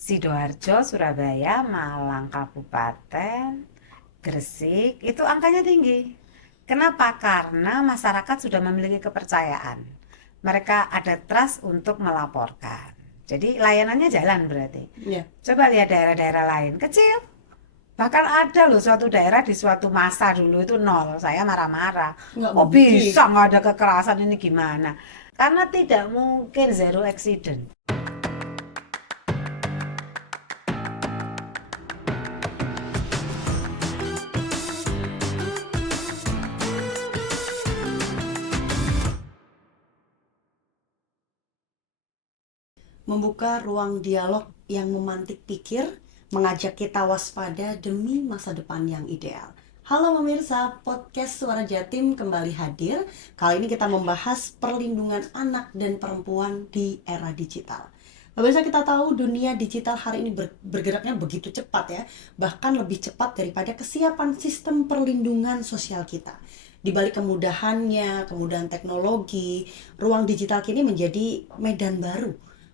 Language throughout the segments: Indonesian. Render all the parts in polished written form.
Sidoarjo, Surabaya, Malang Kabupaten, Gresik, itu angkanya tinggi. Kenapa? Karena masyarakat sudah memiliki kepercayaan. Mereka ada trust untuk melaporkan. Jadi layanannya jalan berarti. Ya, Coba lihat daerah-daerah lain, kecil. Bahkan ada loh suatu daerah di suatu masa dulu itu nol. Saya marah-marah. nggak Kok mungkin. bisa nggak ada kekerasan ini gimana? Karena tidak mungkin zero accident. Membuka ruang dialog yang memantik pikir, mengajak kita waspada demi masa depan yang ideal. Halo pemirsa, podcast Suara Jatim kembali hadir. Kali ini kita membahas perlindungan anak dan perempuan di era digital. Pemirsa, kita tahu dunia digital hari ini bergeraknya begitu cepat ya, bahkan lebih cepat daripada kesiapan sistem perlindungan sosial kita. Di balik kemudahannya, kemudahan teknologi, ruang digital kini menjadi medan baru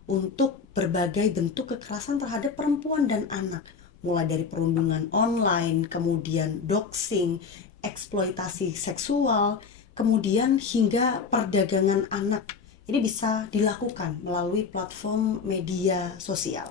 untuk berbagai bentuk kekerasan terhadap perempuan dan anak, mulai dari perundungan online, kemudian doxing, eksploitasi seksual, kemudian hingga perdagangan anak. Ini bisa dilakukan melalui platform media sosial.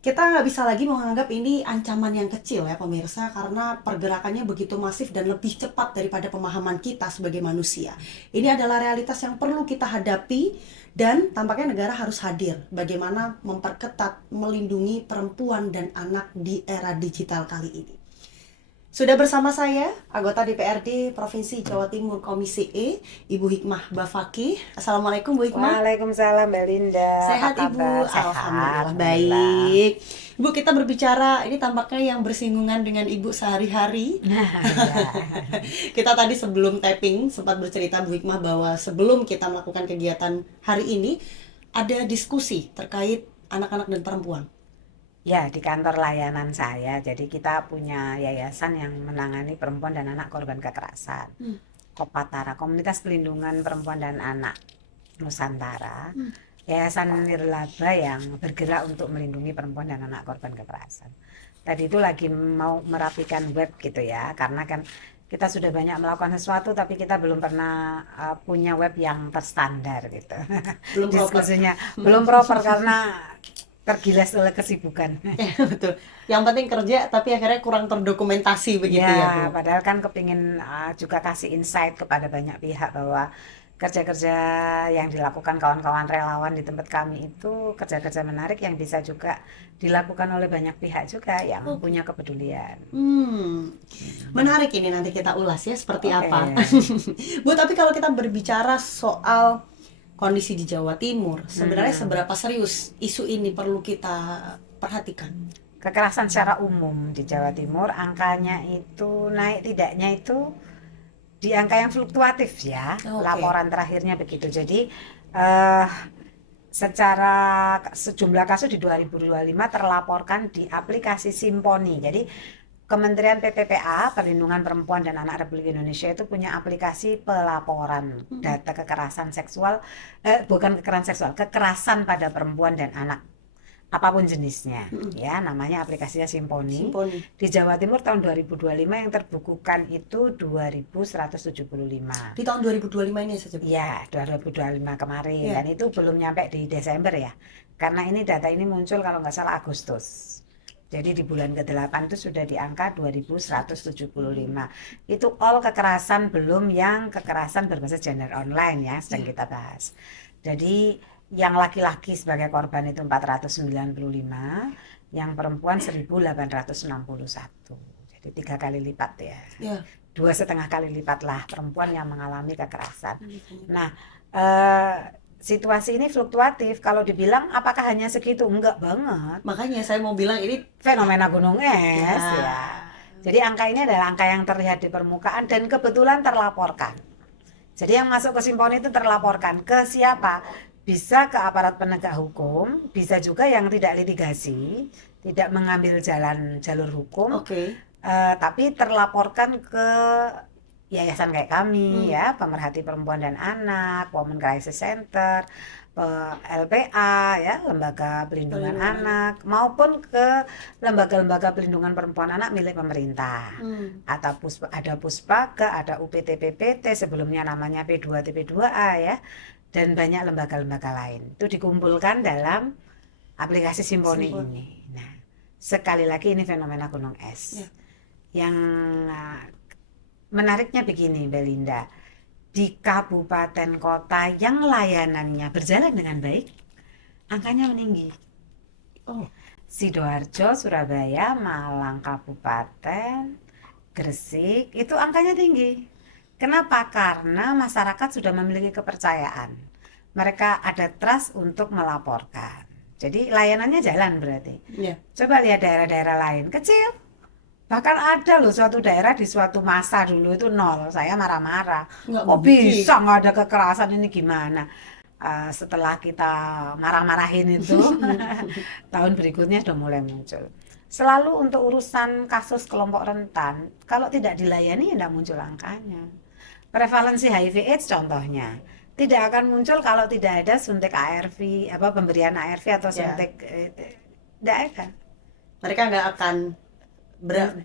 Kita nggak bisa lagi menganggap ini ancaman yang kecil ya pemirsa, karena pergerakannya begitu masif dan lebih cepat daripada pemahaman kita sebagai manusia. Ini adalah realitas yang perlu kita hadapi dan tampaknya negara harus hadir bagaimana memperketat melindungi perempuan dan anak di era digital kali ini. Sudah bersama saya, anggota DPRD Provinsi Jawa Timur Komisi E, Ibu Hikmah Bafaki. Assalamualaikum Bu Hikmah. Waalaikumsalam Mbak Linda, apa Sehat kabar? Ibu? Sehat, Alhamdulillah Alhamdulillah. baik. Ibu, kita berbicara ini tampaknya yang bersinggungan dengan Ibu sehari-hari. Ya, Kita tadi sebelum tapping sempat bercerita Bu Hikmah bahwa sebelum kita melakukan kegiatan hari ini ada diskusi terkait anak-anak dan perempuan. ya di kantor layanan saya. Jadi kita punya yayasan yang menangani perempuan dan anak korban kekerasan. Hmm. Kopatara, Komunitas Pelindungan Perempuan dan Anak Nusantara. Hmm. Yayasan nirlaba yang bergerak untuk melindungi perempuan dan anak korban kekerasan. Tadi itu lagi mau merapikan web gitu ya, karena kan kita sudah banyak melakukan sesuatu tapi kita belum pernah punya web yang terstandar gitu. Belum proper. Diskusinya belum proper karena tergilas oleh kesibukan. Betul. Yang penting kerja tapi akhirnya kurang terdokumentasi begitu ya Bu. Ya, padahal kan kepingin juga kasih insight kepada banyak pihak bahwa kerja-kerja yang dilakukan kawan-kawan relawan di tempat kami itu kerja-kerja menarik yang bisa juga dilakukan oleh banyak pihak juga yang Oke. punya kepedulian. Menarik ini, nanti kita ulas ya seperti Oke. apa. Bu, tapi kalau kita berbicara soal kondisi di Jawa Timur, sebenarnya seberapa serius isu ini perlu kita perhatikan? Kekerasan secara umum di Jawa Timur angkanya itu naik tidaknya itu di angka yang fluktuatif ya. Oke. Laporan terakhirnya begitu. Jadi eh secara sejumlah kasus di 2025 terlaporkan di aplikasi Simponi. Jadi Kementerian PPPA, Perlindungan Perempuan dan Anak Republik Indonesia itu punya aplikasi pelaporan data kekerasan seksual, bukan kekerasan seksual, kekerasan pada perempuan dan anak, apapun jenisnya, ya namanya aplikasinya Simponi. Simponi. Di Jawa Timur tahun 2025 yang terbukukan itu 2175. Di tahun 2025 ini saja, Bu. Ya, 2025 kemarin. Ya. Dan itu belum nyampe di Desember ya. Karena ini data ini muncul kalau nggak salah Agustus. Jadi di bulan ke-8 itu sudah di angka 2175. Itu all kekerasan, belum yang kekerasan berbasis gender online ya, sedang Ya. kita bahas. Jadi yang laki-laki sebagai korban itu 495, yang perempuan 1861. Jadi 3 kali lipat ya. Ya. 2,5 kali lipat lah perempuan yang mengalami kekerasan. Nah, situasi ini fluktuatif. Kalau dibilang apakah hanya segitu? Enggak banget. Makanya saya mau bilang ini Fenomena gunung es ya. ya. Jadi angka ini adalah angka yang terlihat di permukaan dan kebetulan terlaporkan. Jadi yang masuk ke Simponi itu terlaporkan ke siapa? Bisa ke aparat penegak hukum, bisa juga yang tidak litigasi, tidak mengambil jalur hukum, Oke. tapi terlaporkan ke yayasan kayak kami ya, Pemerhati Perempuan dan Anak, Women Crisis Center, LPA ya, Lembaga Pelindungan Anak, maupun ke lembaga-lembaga pelindungan perempuan anak milik pemerintah. Atau ada Puspaga, ada UPT-PPT, sebelumnya namanya P2TP2A ya, dan banyak lembaga-lembaga lain. Itu dikumpulkan dalam aplikasi Simponi ini. Nah, sekali lagi ini fenomena gunung es. Yang menariknya begini, Belinda. Di kabupaten kota yang layanannya berjalan dengan baik, angkanya meninggi. Sidoarjo, Surabaya, Malang Kabupaten, Gresik, itu angkanya tinggi. Kenapa? Karena masyarakat sudah memiliki kepercayaan. Mereka ada trust untuk melaporkan. Jadi layanannya jalan berarti. Coba lihat daerah-daerah lain, kecil. Bahkan ada loh suatu daerah di suatu masa dulu itu nol. Saya marah-marah. Kok bisa nggak ada kekerasan, ini gimana? Setelah kita marah-marahin itu, tahun berikutnya sudah mulai muncul. Selalu untuk urusan kasus kelompok rentan, kalau tidak dilayani tidak muncul angkanya. Prevalensi HIV/AIDS contohnya tidak akan muncul kalau tidak ada suntik ARV, pemberian ARV atau suntik, tidak ada. Mereka nggak akan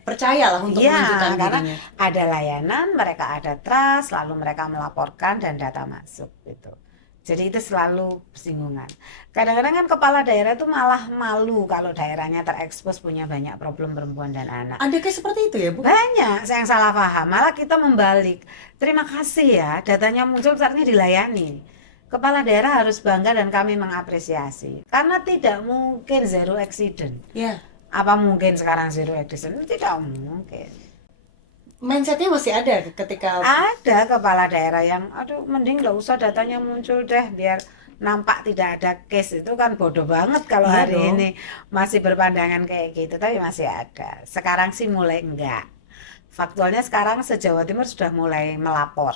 percayalah untuk menunjukkan dirinya. Ada layanan, mereka ada trust, lalu mereka melaporkan dan data masuk gitu. Jadi itu selalu bersinggungan. Kadang-kadang kan kepala daerah itu malah malu kalau daerahnya terekspos punya banyak problem perempuan dan anak. Ada kayak seperti itu ya, Bu? Banyak, saya yang salah paham. Malah kita membalik. Terima kasih ya, datanya muncul saatnya dilayani. Kepala daerah harus bangga dan kami mengapresiasi. Karena tidak mungkin zero accident. Apa mungkin sekarang zero accident? Tidak mungkin. Mindsetnya masih ada ketika ada kepala daerah yang aduh mending nggak usah datanya muncul deh biar nampak tidak ada case. Itu kan bodoh banget kalau hari ini masih berpandangan kayak gitu, tapi masih ada. Sekarang sih mulai enggak. Faktualnya sekarang se-Jawa Timur sudah mulai melapor.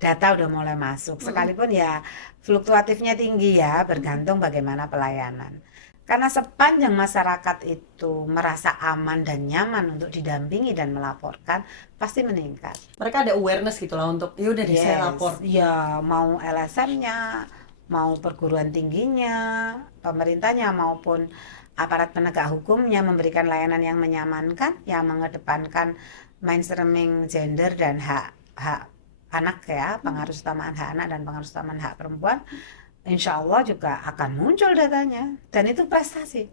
Data udah mulai masuk. Sekalipun ya fluktuatifnya tinggi ya, bergantung bagaimana pelayanan. Karena sepanjang masyarakat itu merasa aman dan nyaman untuk didampingi dan melaporkan, pasti meningkat. Mereka ada awareness gitu lah untuk yaudah deh saya lapor. Ya mau LSM-nya, mau perguruan tingginya, pemerintahnya maupun aparat penegak hukumnya memberikan layanan yang menyamankan, yang mengedepankan mainstreaming gender dan hak anak ya, pengaruh utamaan hak anak dan pengaruh utamaan hak perempuan. Insya Allah juga akan muncul datanya, dan itu prestasi.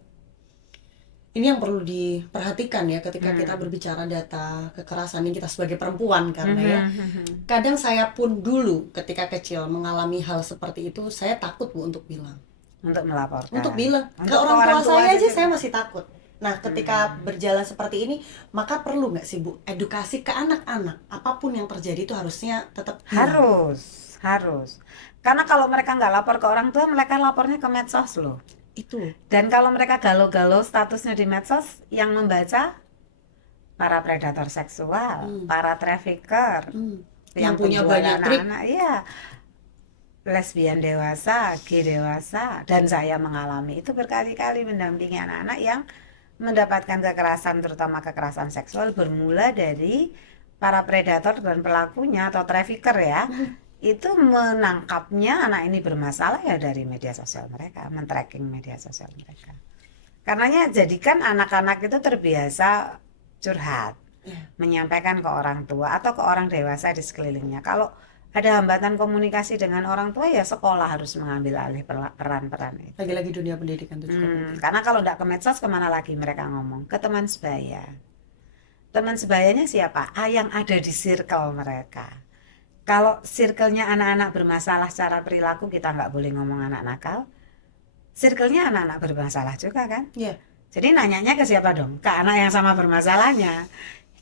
Ini yang perlu diperhatikan ya ketika kita berbicara data kekerasan ini, kita sebagai perempuan karena ya kadang saya pun dulu ketika kecil mengalami hal seperti itu, saya takut Bu untuk bilang, untuk melaporkan, untuk bilang ke orang tua saya aja saya masih takut. Nah ketika berjalan seperti ini, maka perlu nggak sih Bu edukasi ke anak-anak, apapun yang terjadi itu harusnya tetap bilang. Harus. Karena kalau mereka nggak lapor ke orang tua, mereka lapornya ke medsos loh. Itu. Dan kalau mereka galau-galau statusnya di medsos, yang membaca para predator seksual, para trafficker, yang punya banyak trik, ya, lesbian dewasa, gay dewasa, dan saya mengalami itu berkali-kali mendampingi anak-anak yang mendapatkan kekerasan, terutama kekerasan seksual bermula dari para predator dan pelakunya atau trafficker ya. Itu menangkapnya anak ini bermasalah ya dari media sosial mereka, men-tracking media sosial mereka. Karenanya jadikan anak-anak itu terbiasa curhat, menyampaikan ke orang tua atau ke orang dewasa di sekelilingnya. Kalau ada hambatan komunikasi dengan orang tua ya sekolah harus mengambil alih peran-peran itu. Lagi-lagi dunia pendidikan itu juga penting. Karena kalau tidak ke medsos kemana lagi mereka ngomong? Ke teman sebaya. Teman sebayanya siapa? Yang ada di circle mereka. Kalau circle-nya anak-anak bermasalah secara perilaku, kita nggak boleh ngomong anak nakal. Circle-nya anak-anak bermasalah juga kan? Jadi nanyanya ke siapa dong? Ke anak yang sama bermasalahnya.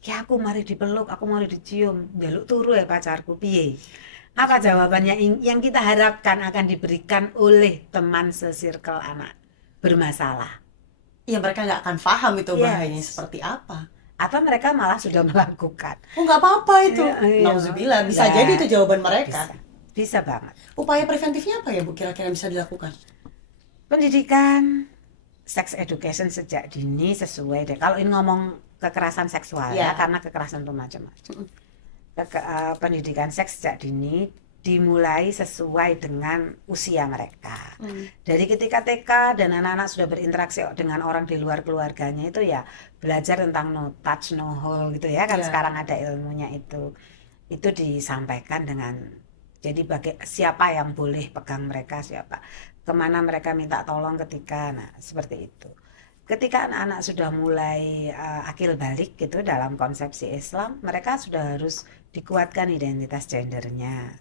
Ya aku mari dipeluk, aku mari dicium, jaluk turu ya pacarku, piye? Apa jawabannya yang kita harapkan akan diberikan oleh teman se-circle anak bermasalah? Ya mereka nggak akan paham itu bahayanya seperti apa. Atau mereka malah sudah melakukan. Oh nggak apa-apa itu. Nauzubillah, bisa jadi itu jawaban mereka. Bisa banget. Upaya preventifnya apa ya Bu kira-kira bisa dilakukan? Pendidikan, sex education sejak dini sesuai deh. Kalau ini ngomong kekerasan seksual ya, karena kekerasan itu macam-macam. Pendidikan seks sejak dini dimulai sesuai dengan usia mereka. Dari ketika TK dan anak-anak sudah berinteraksi dengan orang di luar keluarganya itu ya belajar tentang no touch no hold gitu ya kan, Ya. sekarang ada ilmunya itu disampaikan dengan jadi siapa yang boleh pegang mereka, siapa kemana mereka minta tolong ketika seperti itu. Ketika anak-anak sudah mulai akil balik gitu dalam konsepsi Islam, mereka sudah harus dikuatkan identitas gendernya.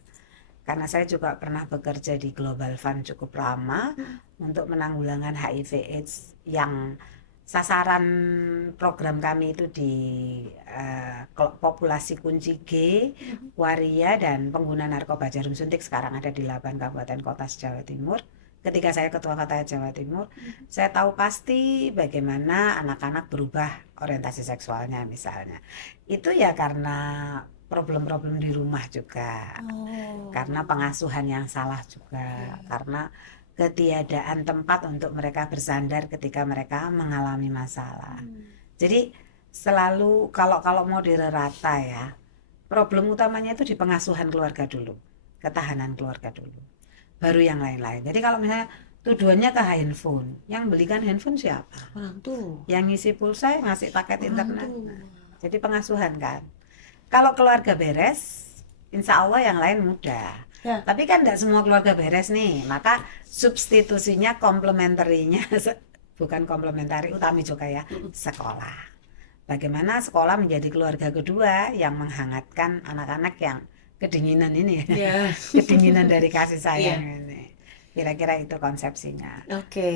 Karena saya juga pernah bekerja di Global Fund cukup lama untuk menanggulangan HIV/AIDS yang sasaran program kami itu di populasi kunci G, waria dan pengguna narkoba jarum suntik, sekarang ada di 8 kabupaten kota Jawa Timur. Ketika saya ketua kota Jawa Timur, saya tahu pasti bagaimana anak-anak berubah orientasi seksualnya misalnya. Itu ya karena problem-problem di rumah juga, karena pengasuhan yang salah juga, karena ketiadaan tempat untuk mereka bersandar ketika mereka mengalami masalah. Jadi selalu kalau mau dirata ya, problem utamanya itu di pengasuhan keluarga dulu, ketahanan keluarga dulu, baru yang lain-lain. Jadi kalau misalnya tujuannya ke handphone, yang belikan handphone siapa? Orang tua. Yang ngisi pulsa, yang ngasih paket Orang internet. tua. Jadi pengasuhan kan. Kalau keluarga beres, insya Allah yang lain mudah. Ya. Tapi kan tidak semua keluarga beres nih, maka substitusinya komplementerinya bukan komplementari, utami juga ya, sekolah. Bagaimana sekolah menjadi keluarga kedua yang menghangatkan anak-anak yang kedinginan ini, Ya. kedinginan dari kasih sayang Iya. ini. Kira-kira itu konsepsinya. Oke,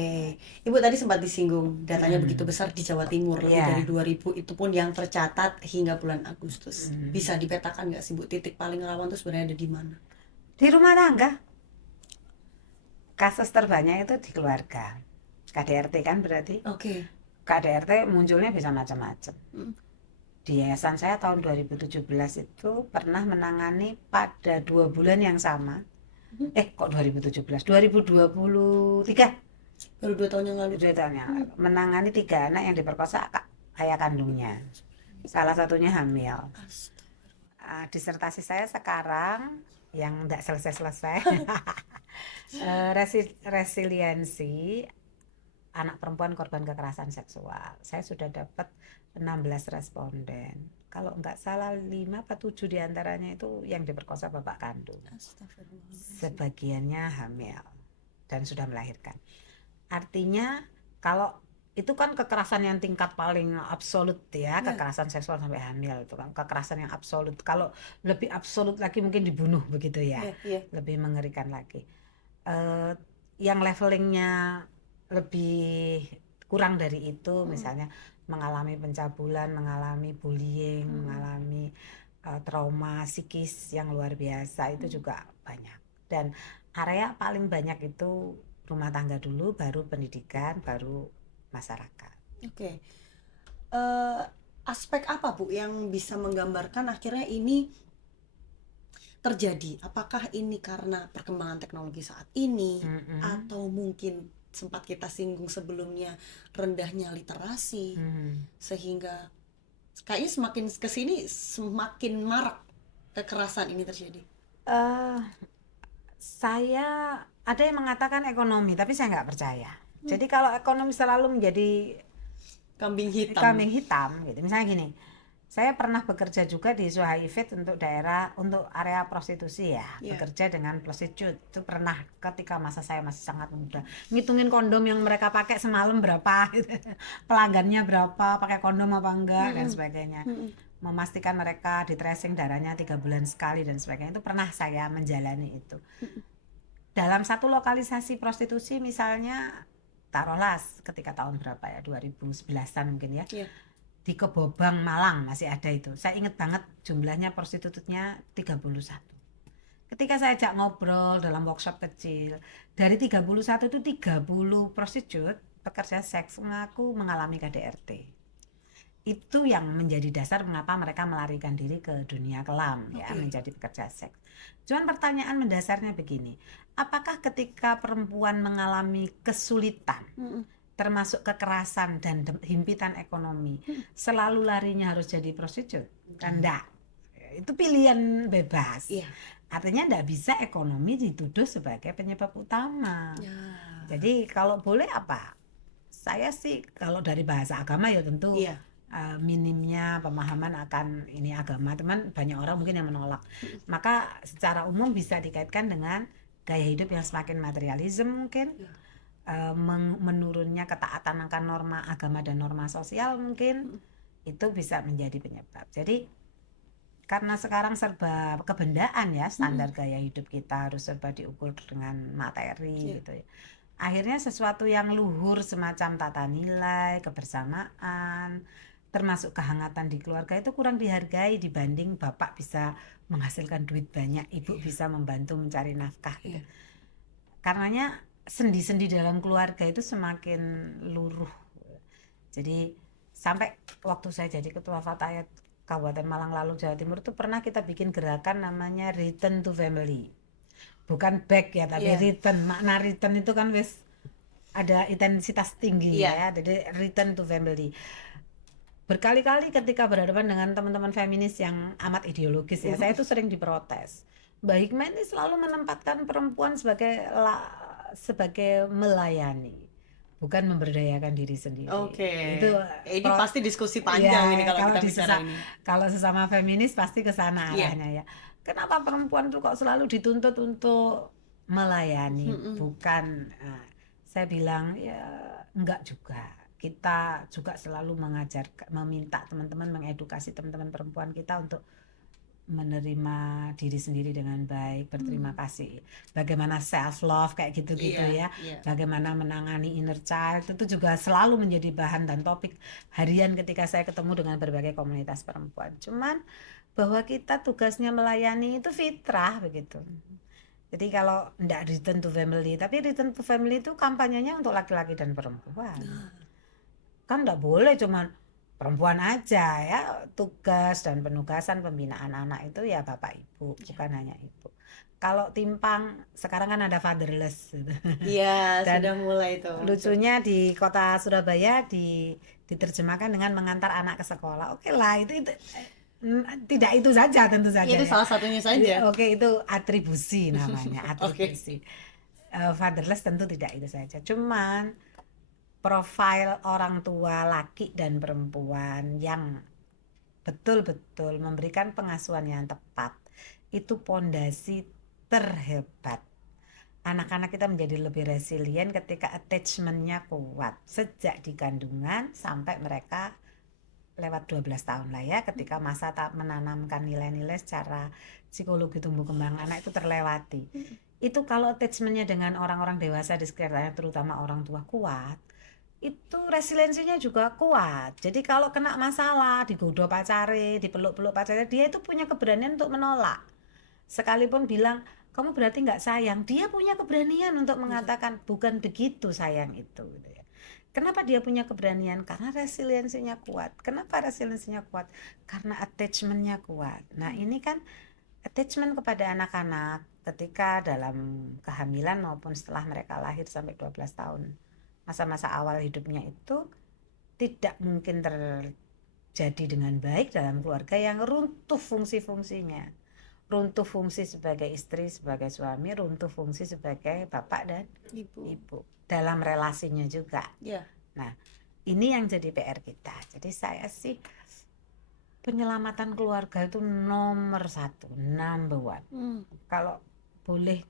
Ibu tadi sempat disinggung datanya begitu besar di Jawa Timur, lebih Iya. dari 2000, itu pun yang tercatat hingga bulan Agustus. Bisa dipetakan nggak sih Bu, titik paling rawan itu sebenarnya ada di mana? Di rumah tangga. Kasus terbanyak itu di keluarga. KDRT kan berarti. Oke. KDRT munculnya bisa macam-macam. Di yayasan saya tahun 2017 itu pernah menangani pada 2 bulan yang sama. Kok 2017? 2023. Baru 2 tahun yang lalu. 2 tahun yang lalu. Menangani 3 anak yang diperkosa ayah kandungnya. Salah satunya hamil. Disertasi saya sekarang yang tidak selesai-selesai. Resiliensi anak perempuan korban kekerasan seksual. Saya sudah dapat 16 responden. Kalau nggak salah 5 atau 7 diantaranya itu yang diperkosa bapak kandung. Sebagiannya hamil dan sudah melahirkan. Artinya kalau itu kan kekerasan yang tingkat paling absolut ya, kekerasan seksual sampai hamil itu kan kekerasan yang absolut. Kalau lebih absolut lagi mungkin dibunuh begitu ya, lebih mengerikan lagi. Yang levelingnya lebih kurang dari itu, misalnya mengalami pencabulan, mengalami bullying, mengalami trauma psikis yang luar biasa, itu juga banyak. Dan area paling banyak itu rumah tangga dulu, baru pendidikan, baru masyarakat. Oke. Aspek apa Bu yang bisa menggambarkan akhirnya ini terjadi? Apakah ini karena perkembangan teknologi saat ini, atau mungkin sempat kita singgung sebelumnya rendahnya literasi, sehingga kayaknya semakin kesini semakin marak kekerasan ini terjadi? Saya ada yang mengatakan ekonomi, tapi saya nggak percaya. Jadi kalau ekonomi selalu menjadi kambing hitam gitu. Misalnya gini, saya pernah bekerja juga di isu HIV untuk area prostitusi ya, bekerja dengan prostitut. Itu pernah ketika masa saya masih sangat muda, ngitungin kondom yang mereka pakai semalam berapa, pelanggannya berapa, pakai kondom apa enggak dan sebagainya. Memastikan mereka di tracing darahnya 3 bulan sekali dan sebagainya. Itu pernah saya menjalani itu. Dalam satu lokalisasi prostitusi misalnya, taruhlah ketika tahun berapa ya, 2011an mungkin ya, di Kebobang Malang masih ada itu. Saya ingat banget jumlahnya prostitutnya 31. Ketika saya ajak ngobrol dalam workshop kecil, dari 31 itu 30 prostitut pekerja seks mengaku mengalami KDRT. Itu yang menjadi dasar mengapa mereka melarikan diri ke dunia kelam ya, menjadi pekerja seks. Cuman pertanyaan mendasarnya begini, apakah ketika perempuan mengalami kesulitan, termasuk kekerasan dan himpitan ekonomi, selalu larinya harus jadi prostitut? Kan enggak. Itu pilihan bebas. Artinya tidak bisa ekonomi dituduh sebagai penyebab utama. Ya. Jadi kalau boleh apa? Saya sih kalau dari bahasa agama ya tentu Iya. minimnya pemahaman akan ini agama, teman banyak orang mungkin yang menolak. Maka secara umum bisa dikaitkan dengan gaya hidup yang semakin materialisme mungkin, menurunnya ketaatan akan norma agama dan norma sosial mungkin itu bisa menjadi penyebab. Jadi karena sekarang serba kebendaan ya, standar gaya hidup kita harus serba diukur dengan materi gitu ya. Akhirnya sesuatu yang luhur semacam tata nilai, kebersamaan, termasuk kehangatan di keluarga itu kurang dihargai dibanding bapak bisa menghasilkan duit banyak, ibu bisa membantu mencari nafkah gitu. Karenanya sendi-sendi dalam keluarga itu semakin luruh. Jadi sampai waktu saya jadi ketua Fatayat Kabupaten Malang lalu Jawa Timur itu pernah kita bikin gerakan namanya Return to Family. Bukan back ya, tapi return. Makna return itu kan wis ada intensitas tinggi ya. Jadi return to family. Berkali-kali ketika berhadapan dengan teman-teman feminis yang amat ideologis ya, saya itu sering diprotes. Mbak Hikmah ini selalu menempatkan perempuan sebagai melayani, bukan memberdayakan diri sendiri. Itu ini pasti diskusi panjang ini kalau kita bicara ini. Kalau sesama feminis pasti ke sana arahnya ya. Kenapa perempuan tuh kok selalu dituntut untuk melayani, bukan? Saya bilang ya enggak juga. Kita juga selalu meminta teman-teman, mengedukasi teman-teman perempuan kita untuk menerima diri sendiri dengan baik, berterima kasih, bagaimana self love kayak gitu-gitu ya, bagaimana menangani inner child, itu juga selalu menjadi bahan dan topik harian ketika saya ketemu dengan berbagai komunitas perempuan. Cuman bahwa kita tugasnya melayani itu fitrah begitu. Jadi kalau enggak return to family, tapi return to family itu kampanyenya untuk laki-laki dan perempuan. Kan enggak boleh cuman perempuan aja ya, tugas dan penugasan pembinaan anak itu ya bapak ibu, bukan hanya ibu. Kalau timpang sekarang kan ada fatherless gitu. Iya, sudah mulai itu. Lucunya di kota Surabaya diterjemahkan dengan mengantar anak ke sekolah. Oke lah, itu tidak itu saja tentu saja. Itu salah satunya saja. Oke, itu atribusi namanya, atribusi. Fatherless tentu tidak itu saja. Cuman profil orang tua laki dan perempuan yang betul-betul memberikan pengasuhan yang tepat itu pondasi terhebat. Anak-anak kita menjadi lebih resilient ketika attachment-nya kuat sejak di kandungan sampai mereka lewat 12 tahun lah ya, ketika masa menanamkan nilai-nilai secara psikologi tumbuh kembang anak itu terlewati. Itu kalau attachment-nya dengan orang-orang dewasa di sekitarnya, terutama orang tua kuat, itu resiliensinya juga kuat. Jadi kalau kena masalah, digoda pacare, dipeluk-peluk pacare, dia itu punya keberanian untuk menolak. Sekalipun bilang, kamu berarti nggak sayang, dia punya keberanian untuk mengatakan, bukan begitu sayang itu. Kenapa dia punya keberanian? Karena resiliensinya kuat. Kenapa resiliensinya kuat? Karena attachment-nya kuat. Nah ini kan attachment kepada anak-anak ketika dalam kehamilan maupun setelah mereka lahir sampai 12 tahun. Masa-masa awal hidupnya itu tidak mungkin terjadi dengan baik dalam keluarga yang runtuh fungsi-fungsinya, runtuh fungsi sebagai istri, sebagai suami, runtuh fungsi sebagai bapak dan ibu dalam relasinya juga. Nah ini yang jadi PR kita. Jadi saya sih penyelamatan keluarga itu nomor 1, number 1. Kalau boleh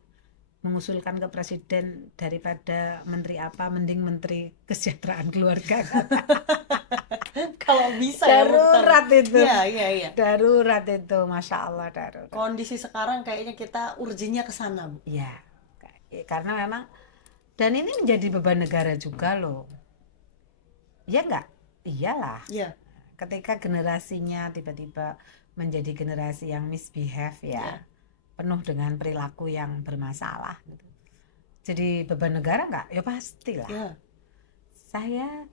mengusulkan ke presiden daripada menteri apa, mending menteri kesejahteraan keluarga. Kalau bisa darurat ya, itu. Iya. Darurat itu, masya Allah darurat. Kondisi sekarang kayaknya kita urgennya ke sana, Bu. Iya, karena memang dan ini menjadi beban negara juga loh. Iya enggak? Iyalah. Iya. Ketika generasinya tiba-tiba menjadi generasi yang misbehave ya. Penuh dengan perilaku yang bermasalah gitu. Jadi beban negara enggak? Ya pastilah. Saya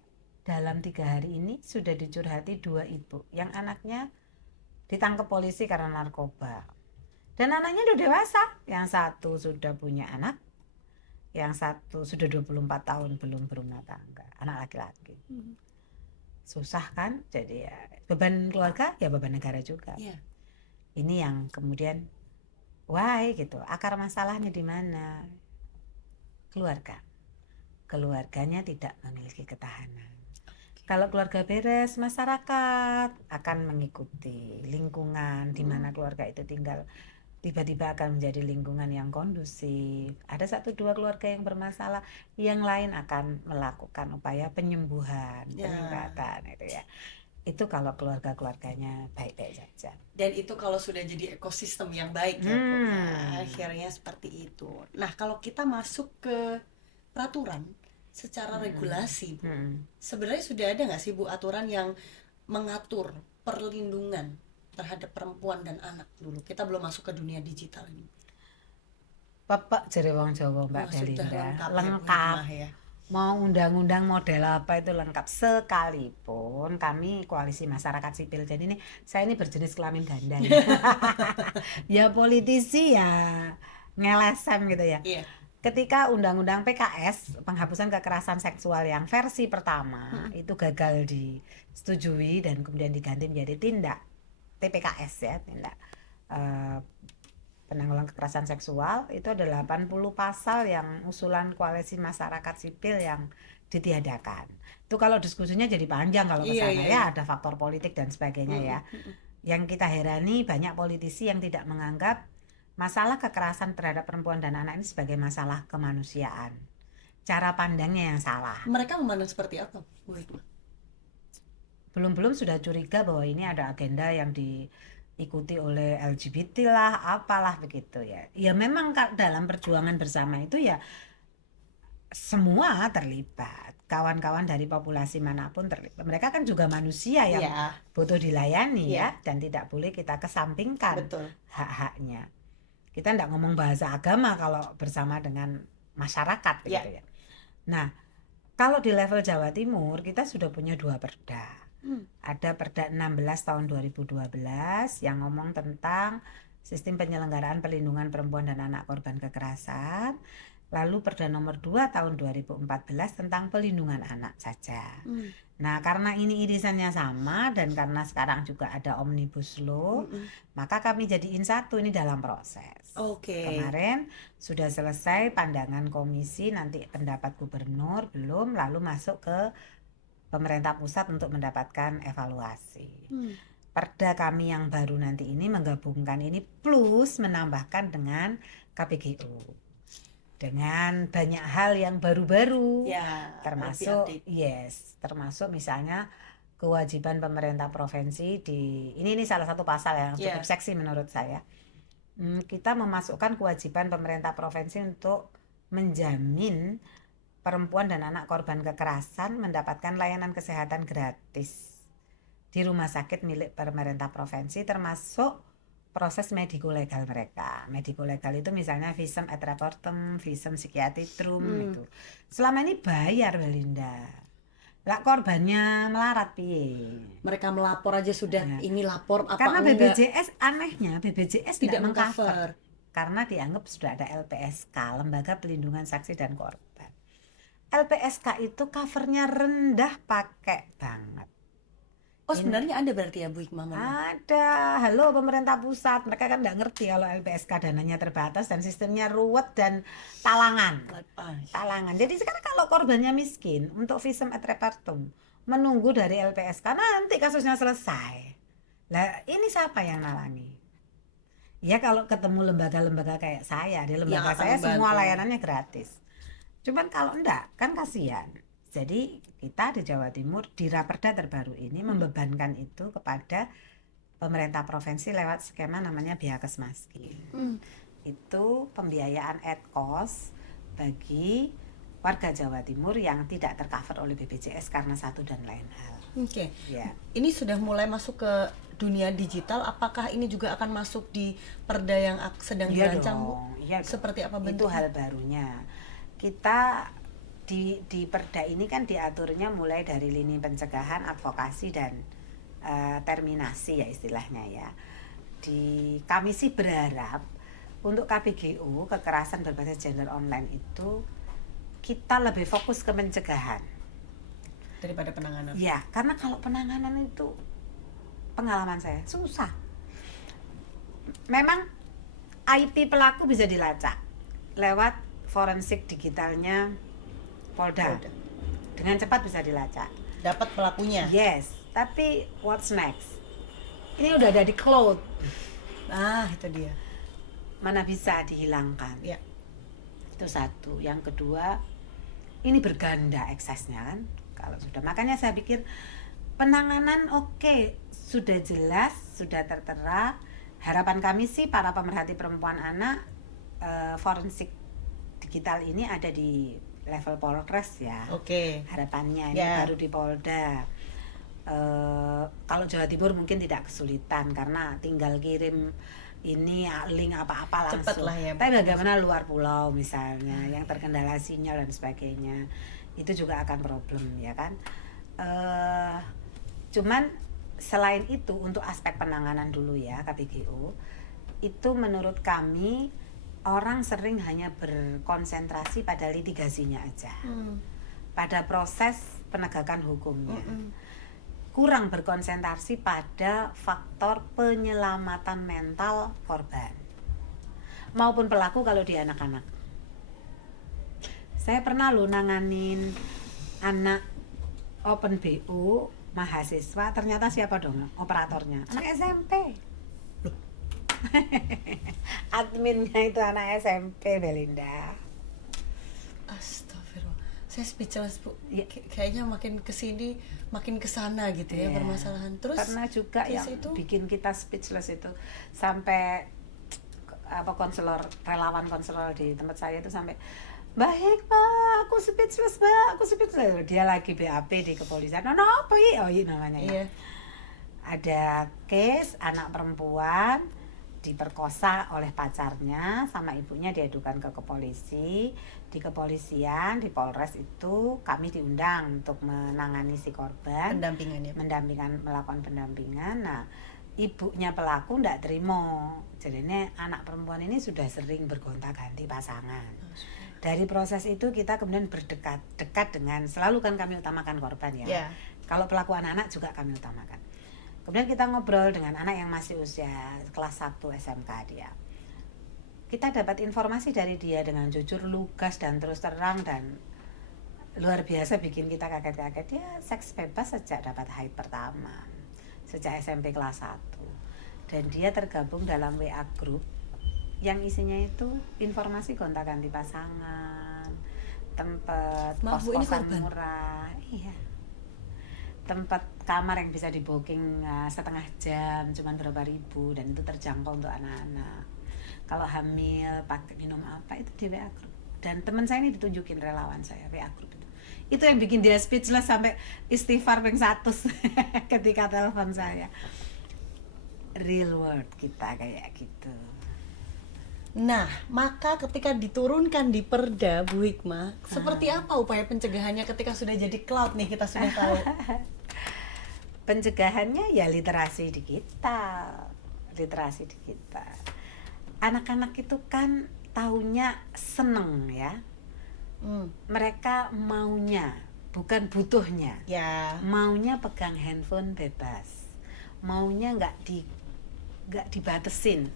dalam 3 hari ini sudah dicurhati 2 ibu yang anaknya ditangkap polisi karena narkoba. Dan anaknya udah dewasa. Yang satu sudah punya anak, yang satu sudah 24 tahun belum berumah tangga, anak laki-laki. Susah kan? Jadi ya beban keluarga ya beban negara juga. Ini yang kemudian Why gitu. Akar masalahnya di mana? Keluarga. Keluarganya tidak memiliki ketahanan. Kalau keluarga beres, masyarakat akan mengikuti. Lingkungan di mana keluarga itu tinggal tiba-tiba akan menjadi lingkungan yang kondusif. Ada satu dua keluarga yang bermasalah, yang lain akan melakukan upaya penyembuhan, Ya. peningkatan itu ya. Itu kalau keluarga-keluarganya baik-baik saja. Dan itu kalau sudah jadi ekosistem yang baik ya Bu. Nah, akhirnya seperti itu. Nah, kalau kita masuk ke peraturan secara regulasi Bu, sebenarnya sudah ada nggak sih Bu aturan yang mengatur perlindungan terhadap perempuan dan anak dulu? Kita belum masuk ke dunia digital ini. Bapak jere wong Jawa Mbak Wah, sudah Belinda, lengkap, lengkap. ya Bu Hikmah ya. Mau undang-undang model apa itu lengkap, sekalipun kami koalisi masyarakat sipil, jadi ini saya ini berjenis kelamin ganda ya. Ya politisi ya ngelesem gitu ya. Iya. Ketika undang-undang PKS penghapusan kekerasan seksual yang versi pertama itu gagal disetujui dan kemudian diganti menjadi tindak TPKS ya, tindak eh, penanggulangan kekerasan seksual, itu ada 80 pasal yang usulan koalisi masyarakat sipil yang ditiadakan. Itu kalau diskusinya jadi panjang kalau ke sana ya, ada faktor politik dan sebagainya ya. Yang kita herani banyak politisi yang tidak menganggap masalah kekerasan terhadap perempuan dan anak ini sebagai masalah kemanusiaan. Cara pandangnya yang salah. Mereka memandang seperti apa Bu Hikmah? Belum-belum sudah curiga bahwa ini ada agenda yang diikuti oleh LGBT lah, apalah begitu ya. Ya memang dalam perjuangan bersama itu ya semua terlibat. Kawan-kawan dari populasi manapun terlibat. Mereka kan juga manusia yang butuh dilayani ya, dan tidak boleh kita kesampingkan hak-haknya. Kita tidak ngomong bahasa agama kalau bersama dengan masyarakat gitu ya. Nah, kalau di level Jawa Timur kita sudah punya 2 perda. Ada Perda 16 tahun 2012 yang ngomong tentang sistem penyelenggaraan perlindungan perempuan dan anak korban kekerasan. Lalu Perda nomor 2 tahun 2014 tentang pelindungan anak saja. Nah, karena ini irisannya sama dan karena sekarang juga ada Omnibus Law, maka kami jadiin satu, ini dalam proses. Kemarin sudah selesai pandangan komisi, nanti pendapat gubernur belum, lalu masuk ke pemerintah pusat untuk mendapatkan evaluasi. Perda kami yang baru nanti ini menggabungkan ini plus menambahkan dengan KPGU. Dengan banyak hal yang baru-baru ya, termasuk termasuk misalnya kewajiban pemerintah provinsi di ini salah satu pasal yang cukup seksi menurut saya. Kita memasukkan kewajiban pemerintah provinsi untuk menjamin perempuan dan anak korban kekerasan mendapatkan layanan kesehatan gratis di rumah sakit milik pemerintah provinsi, termasuk proses mediko legal mereka. Mediko legal itu misalnya visum et repertum, visum psikiatritrum itu. Selama ini bayar Belinda. Lah korbannya melarat piye? Mereka melapor aja sudah ini lapor apa karena enggak? BPJS anehnya BPJS tidak mengcover karena dianggap sudah ada LPSK, Lembaga Pelindungan Saksi dan Korban. LPSK itu covernya rendah pakai banget. Oh sebenarnya ada berarti ya Bu Hikmah? Ada, halo pemerintah pusat, mereka kan nggak ngerti kalau LPSK dananya terbatas dan sistemnya ruwet dan talangan. Jadi sekarang kalau korbannya miskin untuk visum et repertum menunggu dari LPSK nanti kasusnya selesai. Lah ini siapa yang nalangi? Ya kalau ketemu lembaga-lembaga kayak saya, di lembaga saya semua layanannya gratis. Cuman kalau enggak kan kasihan. Jadi kita di Jawa Timur di Raperda terbaru ini membebankan itu kepada pemerintah provinsi lewat skema namanya Biakes Maskin. Itu pembiayaan ad-cost bagi warga Jawa Timur yang tidak tercover oleh BPJS karena satu dan lain hal. Ya. Ini sudah mulai masuk ke dunia digital. Apakah ini juga akan masuk di perda yang sedang dirancang, Bu? Seperti apa bentuknya? Itu hal barunya. Kita di perda ini kan diaturnya mulai dari lini pencegahan, advokasi dan terminasi ya istilahnya ya. Kami sih berharap untuk KPGU kekerasan berbasis gender online itu kita lebih fokus ke pencegahan daripada penanganan. Ya, karena kalau penanganan itu pengalaman saya susah. Memang IP pelaku bisa dilacak lewat forensik digitalnya Polda. Dengan cepat bisa dilacak. Dapat pelakunya. Yes, tapi what's next? Ini udah ada di cloud. Itu dia. Mana bisa dihilangkan? Ya. Itu satu. Yang kedua, ini berganda eksesnya kan. Kalau sudah, makanya saya pikir penanganan oke, sudah jelas, sudah tertera. Harapan kami sih para pemerhati perempuan anak, forensik digital ini ada di level Polres ya. Oke. Harapannya ini baru di Polda. Kalau Jawa Timur mungkin tidak kesulitan karena tinggal kirim ini link apa-apa langsung. Cepet lah ya. Tapi bagaimana luar pulau misalnya yang terkendala sinyal dan sebagainya, itu juga akan problem ya kan. Cuman selain itu untuk aspek penanganan dulu ya KPGO, itu menurut kami orang sering hanya berkonsentrasi pada litigasinya aja, pada proses penegakan hukumnya. Kurang berkonsentrasi pada faktor penyelamatan mental korban maupun pelaku kalau di anak-anak. Saya pernah nanganin anak open BO mahasiswa, ternyata siapa dong operatornya? Anak SMP. Adminnya itu anak SMP, Belinda. Astagfirullah, saya speechless Bu. Ya. Kayaknya makin kesini makin kesana gitu ya permasalahan. Terus pernah juga yang itu bikin kita speechless itu sampai konselor, relawan konselor di tempat saya itu sampai, baik Pak, aku speechless Pak, aku speechless. Dia lagi BAP di kepolisian. No, apa ya? Oh iya namanya ya. Ada case anak perempuan diperkosa oleh pacarnya sama ibunya, diadukan ke polisi. Di kepolisian, di Polres itu kami diundang untuk menangani si korban, melakukan pendampingan. Nah, ibunya pelaku ndak terima. Jadinya anak perempuan ini sudah sering bergonta-ganti pasangan. Dari proses itu kita kemudian dekat dengan, selalu kan kami utamakan korban ya. Kalau pelaku anak-anak juga kami utamakan. Kemudian kita ngobrol dengan anak yang masih usia kelas 1 SMK dia. Kita dapat informasi dari dia dengan jujur, lugas dan terus terang dan luar biasa, bikin kita kaget-kaget. Dia seks bebas sejak dapat haid pertama, sejak SMP kelas 1. Dan dia tergabung dalam WA group yang isinya itu informasi gonta-ganti pasangan, tempat kos-kosan murah, tempat kamar yang bisa di booking setengah jam cuman berapa ribu, dan itu terjangkau untuk anak-anak. Kalau hamil pakai minum apa itu di WA group. Dan teman saya ini ditunjukin, relawan saya, WA group itu yang bikin dia speechless sampai istighfar ping 100 ketika telepon saya. Real world kita kayak gitu. Nah, maka ketika diturunkan di Perda, Bu Hikmah, seperti apa upaya pencegahannya ketika sudah jadi cloud nih, kita sudah tahu? Pencegahannya ya literasi digital. Anak-anak itu kan taunya seneng ya. Mereka maunya, bukan butuhnya. Maunya pegang handphone bebas. Maunya nggak dibatesin.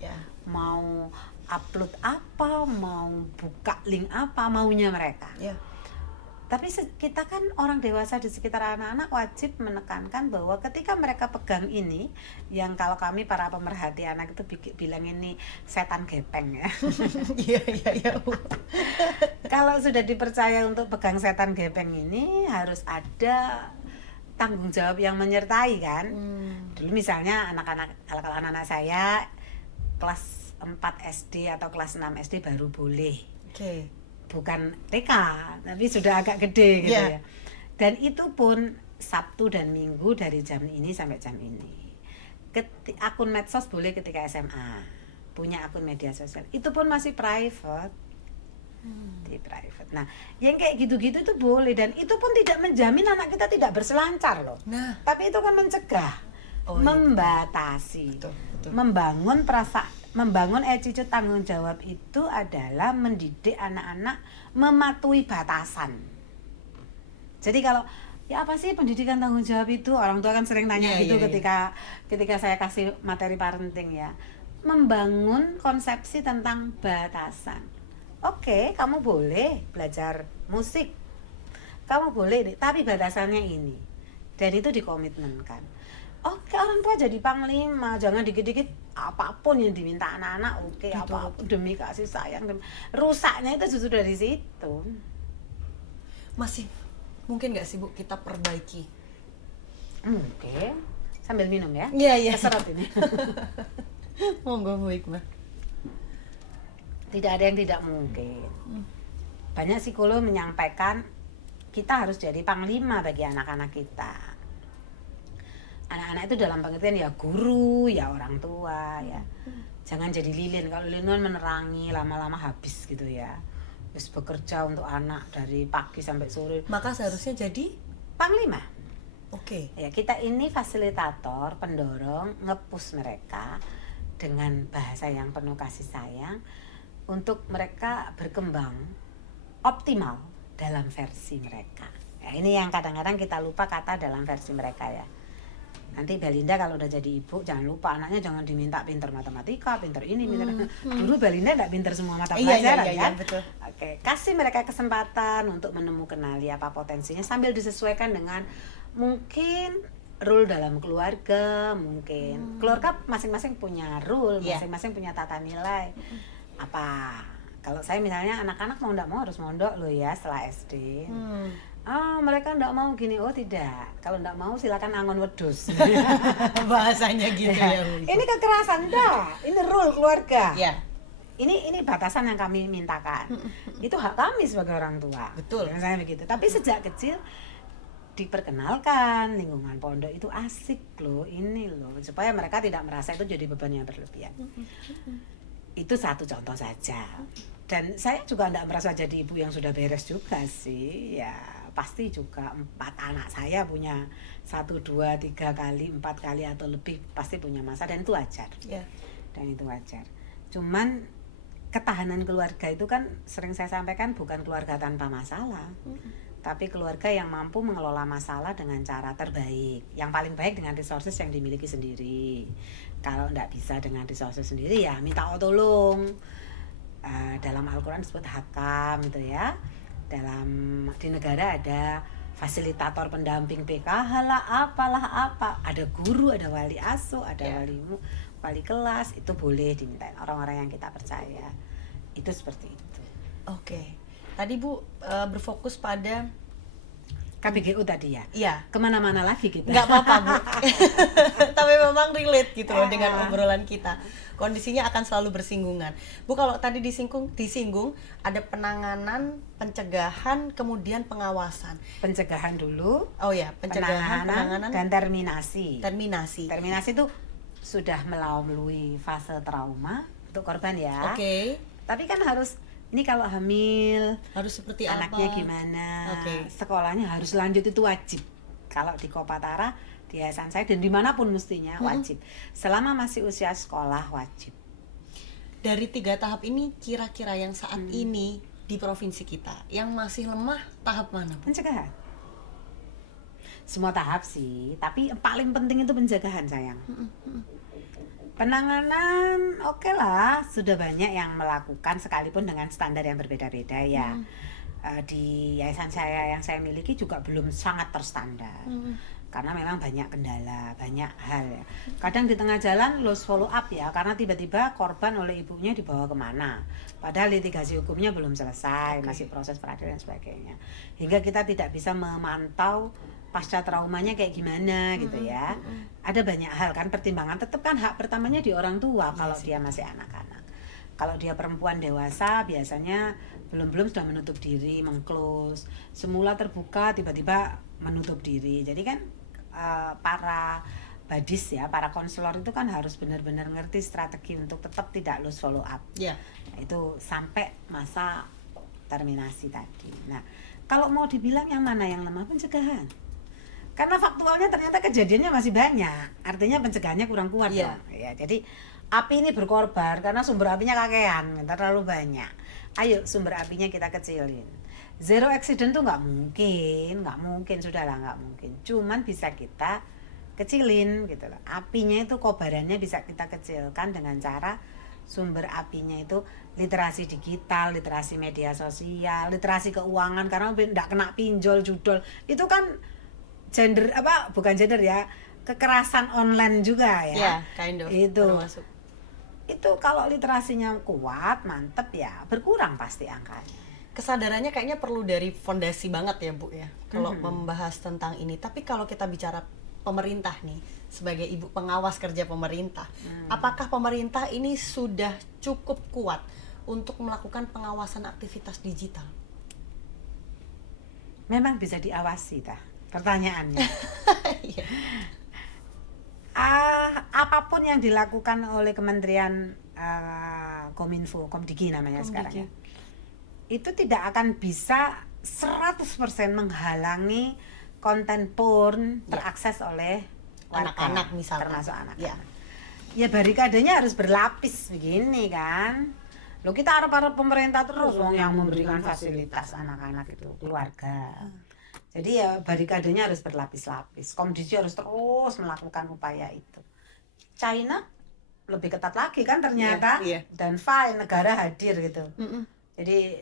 Mau upload apa, mau buka link apa, maunya mereka. Tapi kita kan orang dewasa di sekitar anak-anak wajib menekankan bahwa ketika mereka pegang ini, yang kalau kami para pemerhati anak itu bilang ini setan gepeng ya. Iya. Kalau sudah dipercaya untuk pegang setan gepeng ini, harus ada tanggung jawab yang menyertai kan. Dulu misalnya kalau anak-anak saya kelas 4 SD atau kelas 6 SD baru boleh. Bukan TK, tapi sudah agak gede gitu ya. Dan itu pun Sabtu dan Minggu dari jam ini sampai jam ini. Akun medsos boleh ketika SMA, punya akun media sosial. Itu pun masih private. Di private. Nah, yang kayak gitu-gitu itu boleh, dan itu pun tidak menjamin anak kita tidak berselancar loh. Tapi itu kan mencegah, membatasi, betul. Membangun attitude tanggung jawab itu adalah mendidik anak-anak mematuhi batasan. Jadi kalau ya apa sih pendidikan tanggung jawab itu, orang tua kan sering tanya ketika saya kasih materi parenting ya. membangun konsepsi tentang batasan. Oke, kamu boleh belajar musik, kamu boleh, tapi batasannya ini. Dan itu dikomitmenkan. Oke, orang tua jadi panglima, jangan dikit-dikit apapun yang diminta anak-anak, oke, apapun demi kasih sayang. Rusaknya itu justru dari situ. Masih mungkin nggak sih Bu kita perbaiki? Mungkin. Sambil minum ya. Iya. Keserot ini. Monggo Bu Hikmah. Tidak ada yang tidak mungkin. Banyak psikolog menyampaikan kita harus jadi panglima bagi anak-anak kita. Anak-anak itu dalam pengertian ya guru, ya orang tua, ya. Jangan jadi lilin. Kalau lilin kan menerangi, lama-lama habis gitu ya. Terus bekerja untuk anak dari pagi sampai sore. Maka seharusnya jadi Panglima. oke. Ya, kita ini fasilitator, pendorong, nge-push mereka dengan bahasa yang penuh kasih sayang untuk mereka berkembang optimal dalam versi mereka. Ya, ini yang kadang-kadang kita lupa kata dalam versi mereka ya. Nanti Belinda kalau udah jadi ibu jangan lupa anaknya jangan diminta pinter matematika, pinter ini, pinter dulu Belinda enggak pinter semua mata pelajaran iya, kan? betul. Oke, kasih mereka kesempatan untuk menemukan apa potensinya sambil disesuaikan dengan mungkin rule dalam keluarga, mungkin keluarga masing-masing punya rule, masing-masing punya tata nilai. Apa? Kalau saya misalnya anak-anak mau enggak mau harus mondok loh ya setelah SD. Mereka enggak mau gini, oh tidak. Kalau enggak mau silakan angon wedhus. Bahasanya gitu ya Bu. Ini kekerasan enggak? Ini rule keluarga. Ya. Ini batasan yang kami mintakan. Itu hak kami sebagai orang tua. Betul. Saya begitu. Tapi sejak kecil diperkenalkan lingkungan pondok itu asik loh, ini loh, supaya mereka tidak merasa itu jadi beban yang berlebihan. Itu satu contoh saja. Dan saya juga tidak merasa jadi ibu yang sudah beres juga sih. Ya pasti juga 4 anak saya punya 1, 2, 3 kali, 4 kali atau lebih pasti punya masa dan itu wajar. Dan itu wajar. Cuman ketahanan keluarga itu kan sering saya sampaikan bukan keluarga tanpa masalah. Tapi keluarga yang mampu mengelola masalah dengan cara terbaik. Yang paling baik dengan resources yang dimiliki sendiri. Kalau tidak bisa dengan resources sendiri ya minta tolong. Dalam Al-Quran disebut hakam gitu ya. Di negara ada fasilitator pendamping PKH lah, apalah apa. Ada guru, ada wali asuh, ada wali kelas. Itu boleh dimintain orang-orang yang kita percaya. Itu seperti itu. Oke. Tadi Bu berfokus pada KBGU tadi ya? Iya. Kemana-mana lagi kita? Nggak apa-apa Bu. Tapi memang relate gitu loh dengan obrolan kita. Kondisinya akan selalu bersinggungan. Bu, kalau tadi disinggung ada penanganan, pencegahan, kemudian pengawasan. Pencegahan dulu. Oh ya, penanganan dan terminasi. Terminasi itu sudah melalui fase trauma untuk korban ya. Oke. Tapi kan harus ini kalau hamil harus seperti anaknya apa? gimana, Oke. sekolahnya harus lanjut itu wajib. Kalau di Kopatara, di yayasan saya dan dimanapun mestinya wajib. Selama masih usia sekolah wajib. Dari 3 tahap ini kira-kira yang saat ini di provinsi kita yang masih lemah tahap mana Bu? Pencegahan. Semua tahap sih, tapi yang paling penting itu pencegahan sayang. Penanganan oke lah, sudah banyak yang melakukan sekalipun dengan standar yang berbeda-beda ya. Di yayasan saya yang saya miliki juga belum sangat terstandar. Karena memang banyak kendala, banyak hal ya. Kadang di tengah jalan lost follow up ya, karena tiba-tiba korban oleh ibunya dibawa kemana. Padahal litigasi hukumnya belum selesai, masih proses peradilan dan sebagainya. Hingga kita tidak bisa memantau pasca traumanya kayak gimana gitu ya. Ada banyak hal kan, pertimbangan tetap kan hak pertamanya di orang tua kalau dia masih anak-anak. Kalau dia perempuan dewasa biasanya belum sudah menutup diri, mengclose. Semula terbuka tiba-tiba menutup diri. Jadi kan para badis ya, para konselor itu kan harus benar-benar ngerti strategi untuk tetap tidak lose follow up. Itu sampai masa terminasi tadi. Nah, kalau mau dibilang yang mana yang lemah, pencegahan. Karena faktualnya ternyata kejadiannya masih banyak, artinya pencegahannya kurang kuat dong. Ya, jadi api ini berkorban karena sumber apinya kakean, terlalu banyak. Ayo sumber apinya kita kecilin. Zero accident tuh nggak mungkin, sudahlah nggak mungkin. Cuman bisa kita kecilin gitu loh. Apinya itu kobarannya bisa kita kecilkan dengan cara sumber apinya itu literasi digital, literasi media sosial, literasi keuangan, karena tidak kena pinjol, judol. Itu kan gender apa bukan gender ya, kekerasan online juga ya. Ya, kind of Itu. termasuk. Itu kalau literasinya kuat, mantep ya, berkurang pasti angkanya. Kesadarannya kayaknya perlu dari fondasi banget ya Bu ya, kalau membahas tentang ini. Tapi kalau kita bicara pemerintah nih, sebagai ibu pengawas kerja pemerintah, apakah pemerintah ini sudah cukup kuat untuk melakukan pengawasan aktivitas digital? Memang bisa diawasi dah pertanyaannya. Iya. Apapun yang dilakukan oleh Kementerian Kominfo, Komdigi namanya sekarang ya, itu tidak akan bisa 100% menghalangi konten porn terakses oleh warga, Anak-anak misalnya. termasuk anak. Ya. Ya barikadenya harus berlapis begini kan. Loh kita harap pemerintah terus yang memberikan fasilitas anak-anak itu, keluarga. Jadi ya barikadenya harus berlapis-lapis. Komdisi harus terus melakukan upaya itu. China lebih ketat lagi kan ternyata, dan fine, negara hadir gitu. Jadi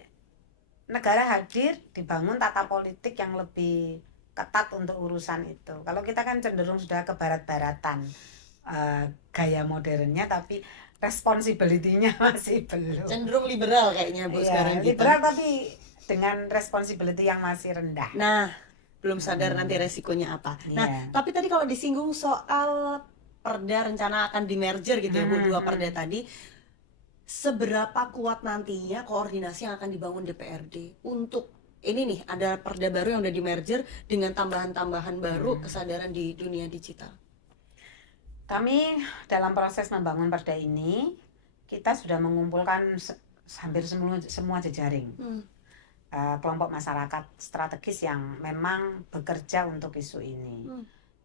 negara hadir, dibangun tata politik yang lebih ketat untuk urusan itu. Kalau kita kan cenderung sudah ke barat-baratan, gaya modernnya, tapi responsibility-nya masih belum. Cenderung liberal kayaknya Bu sekarang kita. Liberal tapi dengan responsibility yang masih rendah. Nah, belum sadar nanti resikonya apa. Nah, tapi tadi kalau disinggung soal perda rencana akan di merger gitu ya Bu, dua perda tadi, seberapa kuat nantinya koordinasi yang akan dibangun DPRD untuk ini nih, ada perda baru yang udah di merger dengan tambahan-tambahan baru kesadaran di dunia digital? Kami dalam proses membangun perda ini, kita sudah mengumpulkan hampir semua jejaring. Kelompok masyarakat strategis yang memang bekerja untuk isu ini.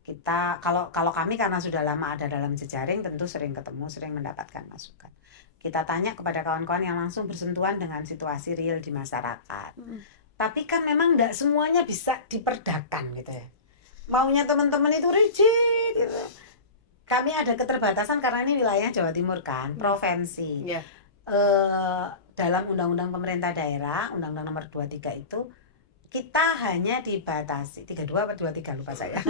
Kita kalau kami karena sudah lama ada dalam jejaring, tentu sering ketemu, sering mendapatkan masukan. Kita tanya kepada kawan-kawan yang langsung bersentuhan dengan situasi real di masyarakat. Tapi kan memang tidak semuanya bisa diperdakan gitu ya. Maunya teman-teman itu rigid gitu. Kami ada keterbatasan karena ini wilayah Jawa Timur kan, provinsi. Dalam Undang-Undang Pemerintah Daerah, Undang-Undang Nomor 23 itu, kita hanya dibatasi 32 atau 23 lupa saya.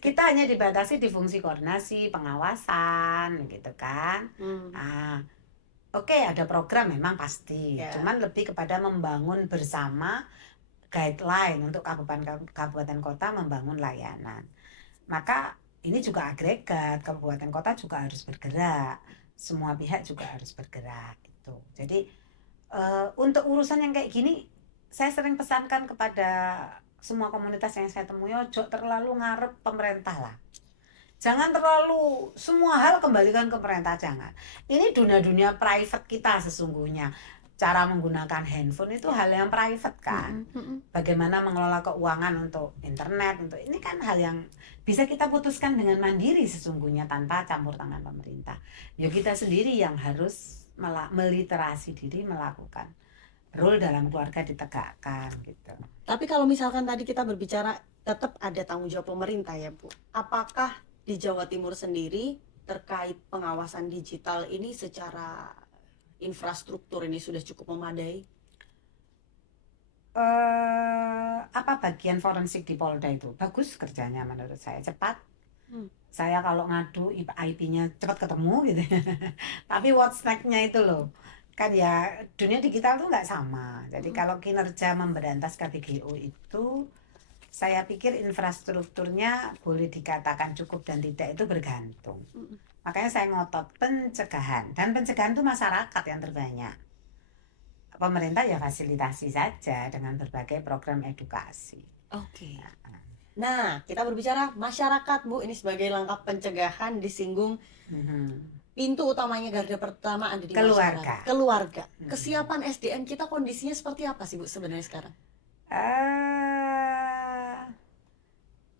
Kita hanya dibatasi di fungsi koordinasi, pengawasan gitu kan. Oke, ada program memang pasti. Cuman lebih kepada membangun bersama guideline untuk kabupaten kota membangun layanan. Maka ini juga agregat, kabupaten kota juga harus bergerak. Semua pihak juga harus bergerak gitu. Jadi untuk urusan yang kayak gini, saya sering pesankan kepada semua komunitas yang saya temui, ojo terlalu ngarep pemerintah lah. Jangan terlalu semua hal kembalikan ke pemerintah, jangan. Ini dunia private kita sesungguhnya. Cara menggunakan handphone itu hal yang private kan. Bagaimana mengelola keuangan untuk internet, untuk ini kan hal yang bisa kita putuskan dengan mandiri sesungguhnya tanpa campur tangan pemerintah. Ya kita sendiri yang harus meliterasi diri, melakukan role dalam keluarga ditegakkan gitu. Tapi kalau misalkan tadi kita berbicara tetap ada tanggung jawab pemerintah ya Bu, apakah di Jawa Timur sendiri terkait pengawasan digital ini secara infrastruktur ini sudah cukup memadai? Apa bagian forensik di Polda itu bagus kerjanya menurut saya, cepat. Saya kalau ngadu IP-nya cepat ketemu gitu. Tapi what's next-nya itu loh. Kan ya dunia digital tuh nggak sama. Jadi kalau kinerja memberantas KBGO itu, saya pikir infrastrukturnya boleh dikatakan cukup dan tidak itu bergantung. Makanya saya ngotot pencegahan. Dan pencegahan itu masyarakat yang terbanyak. Pemerintah ya fasilitasi saja dengan berbagai program edukasi. Oke. Nah, kita berbicara masyarakat Bu, ini sebagai langkah pencegahan disinggung pintu utamanya garda pertama ada di keluarga. Keluarga. Kesiapan SDM kita kondisinya seperti apa sih Bu sebenarnya sekarang?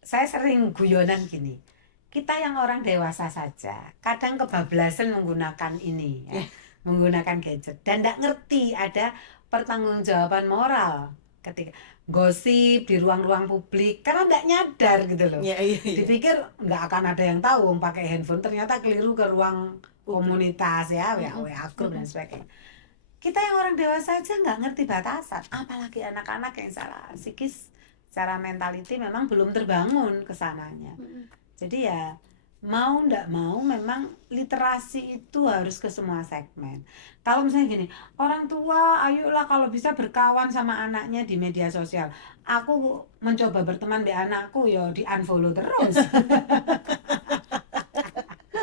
Saya sering guyonan gini. Kita yang orang dewasa saja kadang kebablasan menggunakan ini ya, menggunakan gadget dan tidak ngerti ada pertanggungjawaban moral ketika gosip di ruang-ruang publik karena nggak nyadar gitu loh. Iya, iya, iya. Dipikir nggak akan ada yang tahu pakai handphone, ternyata keliru ke ruang Publik. komunitas ya, Mm-mm. WA grup dan sebagainya. Kita yang orang dewasa aja nggak ngerti batasan, apalagi anak-anak yang secara psikis, secara mentality memang belum terbangun kesananya. Jadi ya mau ndak mau memang literasi itu harus ke semua segmen. Kalau misalnya gini, orang tua ayolah kalau bisa berkawan sama anaknya di media sosial. Aku mencoba berteman dengan anakku ya di unfollow terus.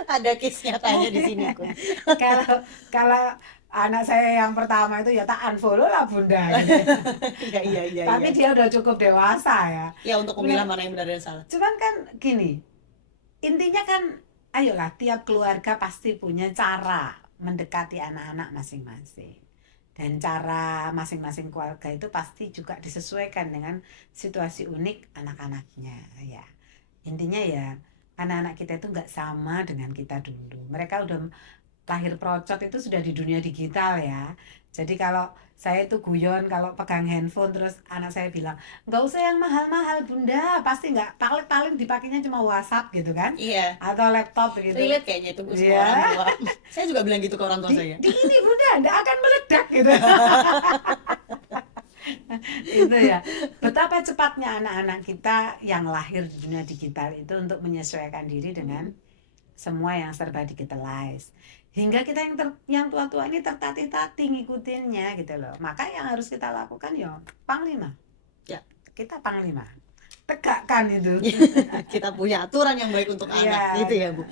Ada case nyatanya di sini Kun. kalau kalau anak saya yang pertama itu ya tak unfollow lah bunda gitu. Iya, iya, Tapi iya. dia udah cukup dewasa ya. Ya untuk memilah mana yang benar dan salah. Cuman kan gini, intinya kan ayolah tiap keluarga pasti punya cara mendekati anak-anak masing-masing. Dan cara masing-masing keluarga itu pasti juga disesuaikan dengan situasi unik anak-anaknya ya. Intinya ya anak-anak kita itu nggak sama dengan kita dulu. Mereka udah lahir procot itu sudah di dunia digital ya. Jadi kalau saya itu guyon kalau pegang handphone terus anak saya bilang nggak usah yang mahal-mahal bunda, pasti nggak, paling dipakainya cuma WhatsApp gitu kan, Iya. atau laptop gitu. Relate kayaknya itu semua Iya. orang tua. Saya juga bilang gitu ke orang tua saya. Di ini bunda nggak akan meledak gitu. Itu ya, betapa cepatnya anak-anak kita yang lahir di dunia digital itu untuk menyesuaikan diri dengan semua yang serba digitalize, hingga kita yang tua-tua ini tertatih-tatih ngikutinnya gitu loh. Maka yang harus kita lakukan ya panglima Ya. kita panglima tegakkan itu. Kita punya aturan yang baik untuk Iya. anak gitu ya Bu.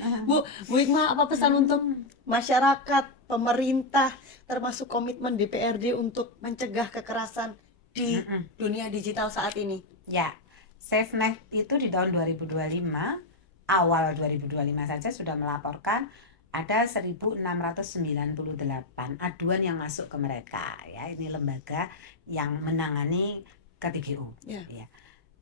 Bu Hikmah, apa pesan untuk masyarakat, pemerintah, termasuk komitmen DPRD untuk mencegah kekerasan di dunia digital saat ini? Ya, SafeNet itu di tahun 2025, awal 2025 saja sudah melaporkan ada 1698 aduan yang masuk ke mereka ya. Ini lembaga yang menangani KTGO. Ya. Ya.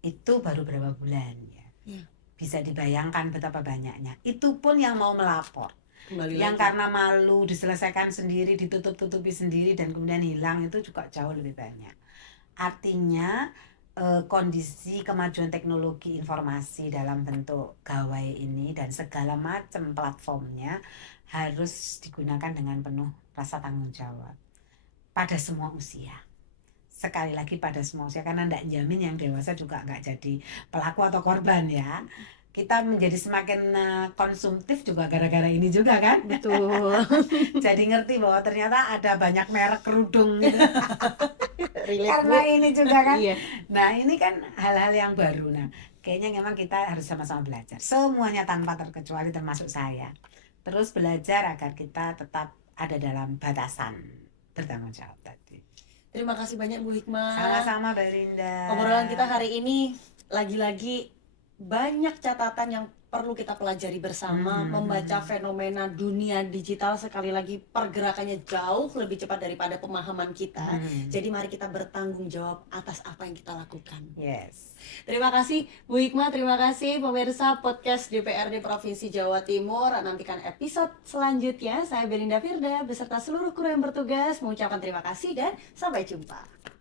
Itu baru berapa bulan ya. Ya. Bisa dibayangkan betapa banyaknya. Itu pun yang mau melapor. Kembali Yang lagi. karena malu diselesaikan sendiri, ditutup-tutupi sendiri dan kemudian hilang itu juga jauh lebih banyak. Artinya kondisi kemajuan teknologi informasi dalam bentuk gawai ini dan segala macam platformnya harus digunakan dengan penuh rasa tanggung jawab pada semua usia. Sekali lagi pada semua usia, karena tidak jamin yang dewasa juga nggak jadi pelaku atau korban ya. Kita menjadi semakin konsumtif juga gara-gara ini juga kan. Betul. Jadi ngerti bahwa ternyata ada banyak merek kerudung gitu. Relate, Karena Bu. ini juga kan. Iya. Nah ini kan hal-hal yang baru. Nah kayaknya memang kita harus sama-sama belajar, semuanya tanpa terkecuali termasuk saya, terus belajar agar kita tetap ada dalam batasan bertanggung jawab tadi. Terima kasih banyak Bu Hikmah. Sama-sama Mbak Linda. Obrolan kita hari ini lagi-lagi banyak catatan yang perlu kita pelajari bersama, membaca fenomena dunia digital. Sekali lagi pergerakannya jauh lebih cepat daripada pemahaman kita. Jadi mari kita bertanggung jawab atas apa yang kita lakukan. Yes. Terima kasih Bu Hikmah, terima kasih pemirsa podcast DPRD Provinsi Jawa Timur. Nantikan episode selanjutnya. Saya Belinda Firda beserta seluruh kru yang bertugas mengucapkan terima kasih dan sampai jumpa.